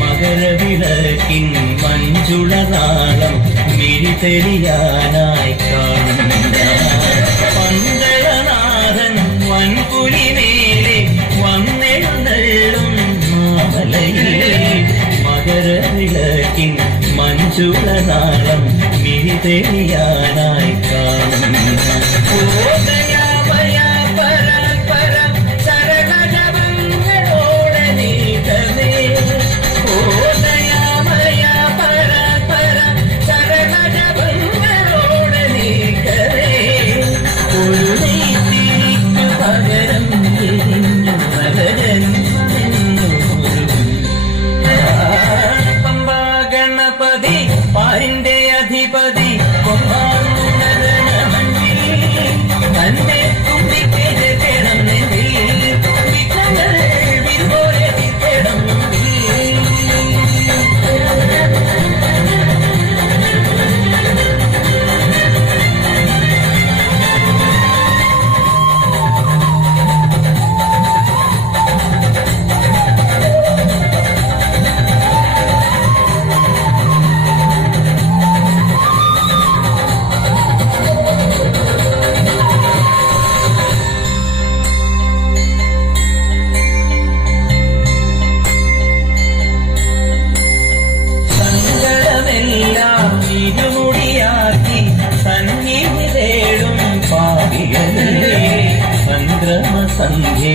മകരവിളക്കിൻ മഞ്ജുളനാളം വിരിതെളിയാനായി കാണുന്ന. പന്തളനാഥൻ വൻപുലി മേലെ വന്നെഴുന്നള്ളും മാമലയിലെ മകരവിളക്കിൻ മഞ്ജുളനാളം വിരിതെളിയാനായി കാണുന്ന. సంధ్యే